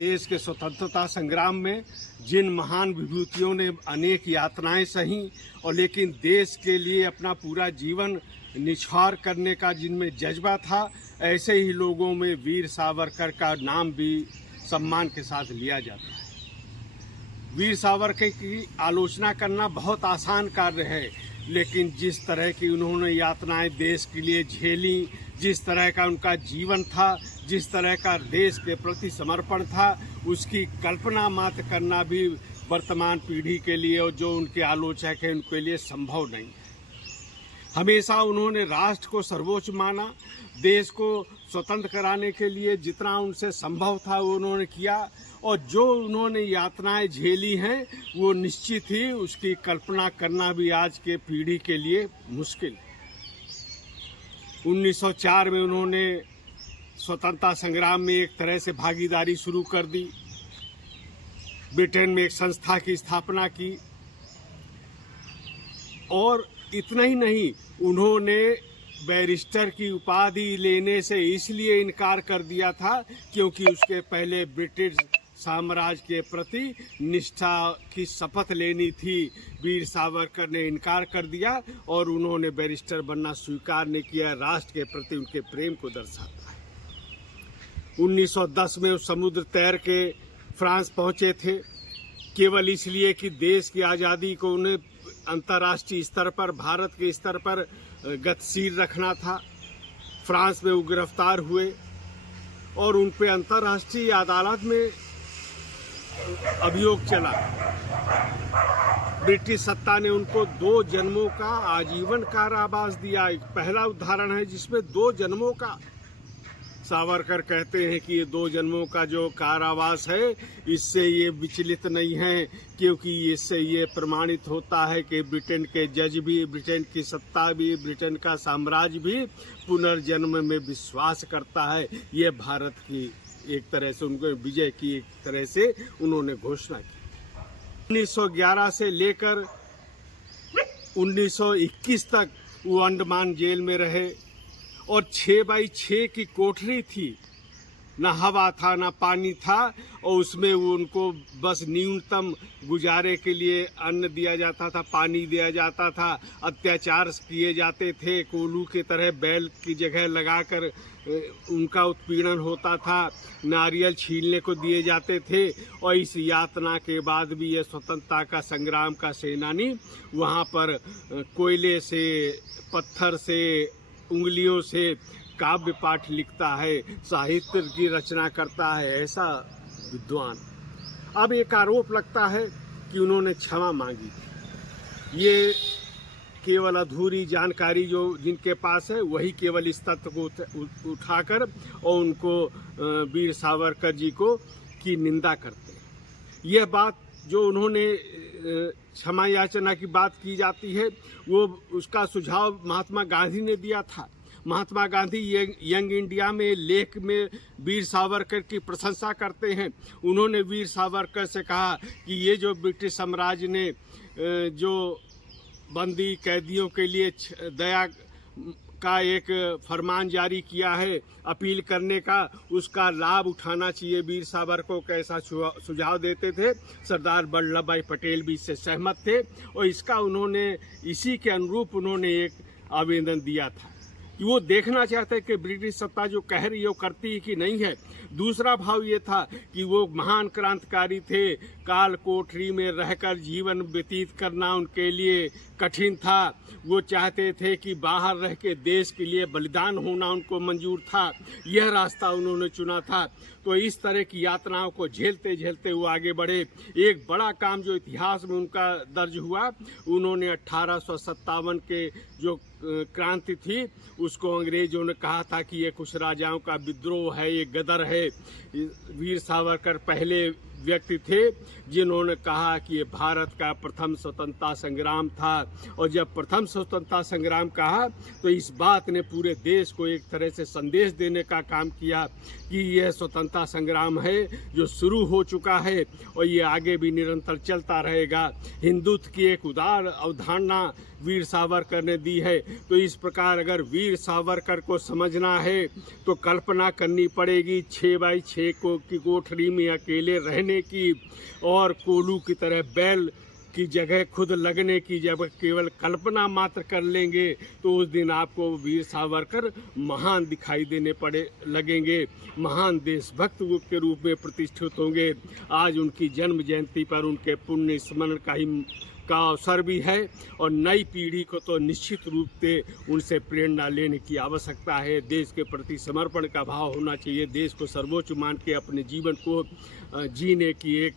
देश के स्वतंत्रता संग्राम में जिन महान विभूतियों ने अनेक यातनाएं सही और लेकिन देश के लिए अपना पूरा जीवन निछावर करने का जिनमें जज्बा था, ऐसे ही लोगों में वीर सावरकर का नाम भी सम्मान के साथ लिया जाता है। वीर सावरकर की आलोचना करना बहुत आसान कार्य है, लेकिन जिस तरह की उन्होंने यातनाएं देश के लिए झेली, जिस तरह का उनका जीवन था, जिस तरह का देश के प्रति समर्पण था, उसकी कल्पना मात्र करना भी वर्तमान पीढ़ी के लिए और जो उनके आलोचक हैं उनके लिए संभव नहीं है। हमेशा उन्होंने राष्ट्र को सर्वोच्च माना, देश को स्वतंत्र कराने के लिए जितना उनसे संभव था वो उन्होंने किया, और जो उन्होंने यातनाएं झेली हैं वो निश्चित ही उसकी कल्पना करना भी आज के पीढ़ी के लिए मुश्किल है। 1904 में उन्होंने स्वतंत्रता संग्राम में एक तरह से भागीदारी शुरू कर दी। ब्रिटेन में एक संस्था की स्थापना की और इतना ही नहीं, उन्होंने बैरिस्टर की उपाधि लेने से इसलिए इनकार कर दिया था क्योंकि उसके पहले ब्रिटिश साम्राज्य के प्रति निष्ठा की शपथ लेनी थी। वीर सावरकर ने इनकार कर दिया और उन्होंने बैरिस्टर बनना स्वीकार नहीं किया। राष्ट्र के प्रति उनके प्रेम को दर्शाता है। 1910 में समुद्र तैर के फ्रांस पहुंचे थे, केवल इसलिए कि देश की आज़ादी को उन्हें अंतर्राष्ट्रीय स्तर पर, भारत के स्तर पर गतिशील रखना था। फ्रांस में वो गिरफ्तार हुए और उन पे अंतर्राष्ट्रीय अदालत में अभियोग चला। ब्रिटिश सत्ता ने उनको 2 जन्मों का आजीवन कारावास दिया। एक पहला उदाहरण है जिसमें 2 जन्मों का। सावरकर कहते हैं कि ये 2 जन्मों का जो कारावास है इससे ये विचलित नहीं है, क्योंकि इससे ये प्रमाणित होता है कि ब्रिटेन के जज भी, ब्रिटेन की सत्ता भी, ब्रिटेन का साम्राज्य भी पुनर्जन्म में विश्वास करता है। ये भारत की एक तरह से उनको विजय की एक तरह से उन्होंने घोषणा की। 1911 से लेकर 1921 तक वो अंडमान जेल में रहे और 6x6 की कोठरी थी, न हवा था न पानी था, और उसमें वो उनको बस न्यूनतम गुजारे के लिए अन्न दिया जाता था, पानी दिया जाता था। अत्याचार किए जाते थे, कोलू की तरह बैल की जगह लगाकर उनका उत्पीड़न होता था, नारियल छीलने को दिए जाते थे। और इस यातना के बाद भी ये स्वतंत्रता का संग्राम का सेनानी वहाँ पर कोयले से, पत्थर से, उंगलियों से काव्य पाठ लिखता है, साहित्य की रचना करता है, ऐसा विद्वान। अब एक आरोप लगता है कि उन्होंने क्षमा मांगी। ये केवल अधूरी जानकारी जो जिनके पास है वही केवल इस तथ्य को उठाकर और उनको वीर सावरकर जी को की निंदा करते हैं। यह बात जो उन्होंने क्षमा याचना की बात की जाती है, वो उसका सुझाव महात्मा गांधी ने दिया था। महात्मा गांधी यंग इंडिया में लेख में वीर सावरकर की प्रशंसा करते हैं। उन्होंने वीर सावरकर से कहा कि ये जो ब्रिटिश साम्राज्य ने जो बंदी कैदियों के लिए दया का एक फरमान जारी किया है अपील करने का, उसका लाभ उठाना चाहिए। वीर सावरकर को ऐसा सुझाव देते थे। सरदार वल्लभ भाई पटेल भी इससे सहमत थे और इसका उन्होंने इसी के अनुरूप उन्होंने एक आवेदन दिया था कि वो देखना चाहते कि ब्रिटिश सत्ता जो कह रही है वो करती है कि नहीं है। दूसरा भाव ये था कि वो महान क्रांतिकारी थे, काल कोठरी में रहकर जीवन व्यतीत करना उनके लिए कठिन था। वो चाहते थे कि बाहर रह के देश के लिए बलिदान होना उनको मंजूर था। यह रास्ता उन्होंने चुना था। तो इस तरह की यातनाओं को झेलते झेलते वो आगे बढ़े। एक बड़ा काम जो इतिहास में उनका दर्ज हुआ, उन्होंने 1857 के जो क्रांति थी उसको अंग्रेजों ने कहा था कि ये कुछ राजाओं का विद्रोह है, ये गदर है। वीर सावरकर पहले व्यक्ति थे जिन्होंने कहा कि ये भारत का प्रथम स्वतंत्रता संग्राम था। और जब प्रथम स्वतंत्रता संग्राम कहा तो इस बात ने पूरे देश को एक तरह से संदेश देने का काम किया कि यह स्वतंत्रता संग्राम है जो शुरू हो चुका है और ये आगे भी निरंतर चलता रहेगा। हिंदुत्व की एक उदार अवधारणा वीर सावरकर ने दी है। तो इस प्रकार अगर वीर सावरकर को समझना है तो कल्पना करनी पड़ेगी 6x6 की कोठरी में अकेले रहने की, और कोलू की तरह बैल की जगह खुद लगने की। जब केवल कल्पना मात्र कर लेंगे तो उस दिन आपको वीर सावरकर महान दिखाई देने पड़े लगेंगे, महान देशभक्त के रूप में प्रतिष्ठित होंगे। आज उनकी जन्म जयंती पर उनके पुण्य स्मरण का अवसर भी है और नई पीढ़ी को तो निश्चित रूप से उनसे प्रेरणा लेने की आवश्यकता है। देश के प्रति समर्पण का भाव होना चाहिए, देश को सर्वोच्च मान के अपने जीवन को जीने की एक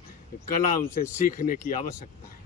कला उनसे सीखने की आवश्यकता है।